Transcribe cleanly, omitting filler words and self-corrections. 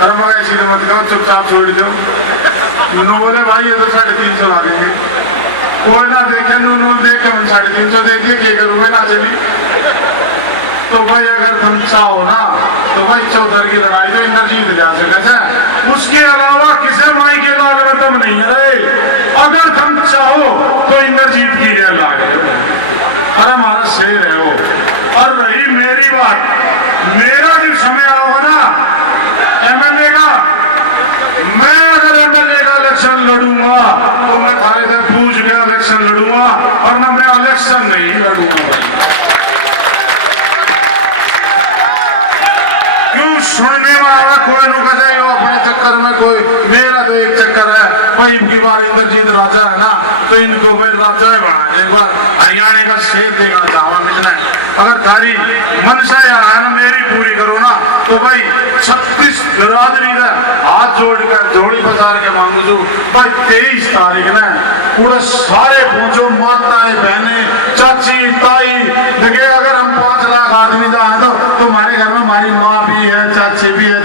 अरे मगर ऐसी तो मत कहो, चुपचाप छोड़ दो। नूनू बोले भाई ये तो 350 मांगेंगे। कोई ना देखे, नूनू देख के हम 350 दे दिए, क्या करूँगा ना चली। तो भाई अगर तुम चाहो ना तो भाई चौधर की लड़ाई तो इंद्रजीत जा सके, उसके अलावा किसी माई के लाल में तुम नहीं है। अगर तुम चाहो तो इंद्रजीत की जेल आ गए। अरे हमारा शेर है वो। और रही मेरी बात, मेरा जो समय आओगा ना एमएलए का, मैं अगर एमएलए का इलेक्शन लड़ूंगा तो मैं थारे से पूछ के इलेक्शन लड़ूंगा, और ना मैं इलेक्शन नहीं लड़ूंगा भाई। क्यों सुनने में आवा कोई नुका जाए अपने चक्कर में, कोई मेरा तो एक चक्कर है भाई। इनकी बार इंद्रजीत राजा है ना तो इनको मैं राजा है बना। एक बार हरियाणा का शेर देखना चाहूंगा मिलना है। अगर तारी मनसा है ना मेरी पूरी करो ना तो भाई 36 बिरादरी का हाथ जोड़कर जोड़ी बाजार के मांगू जो भाई 23 तारीख ना पूरे सारे पहुंचो, माताएं बहने चाची ताई। देखिए अगर हम 5 लाख आदमी जाए तो हमारे घर में हमारी माँ भी है, चाची भी है,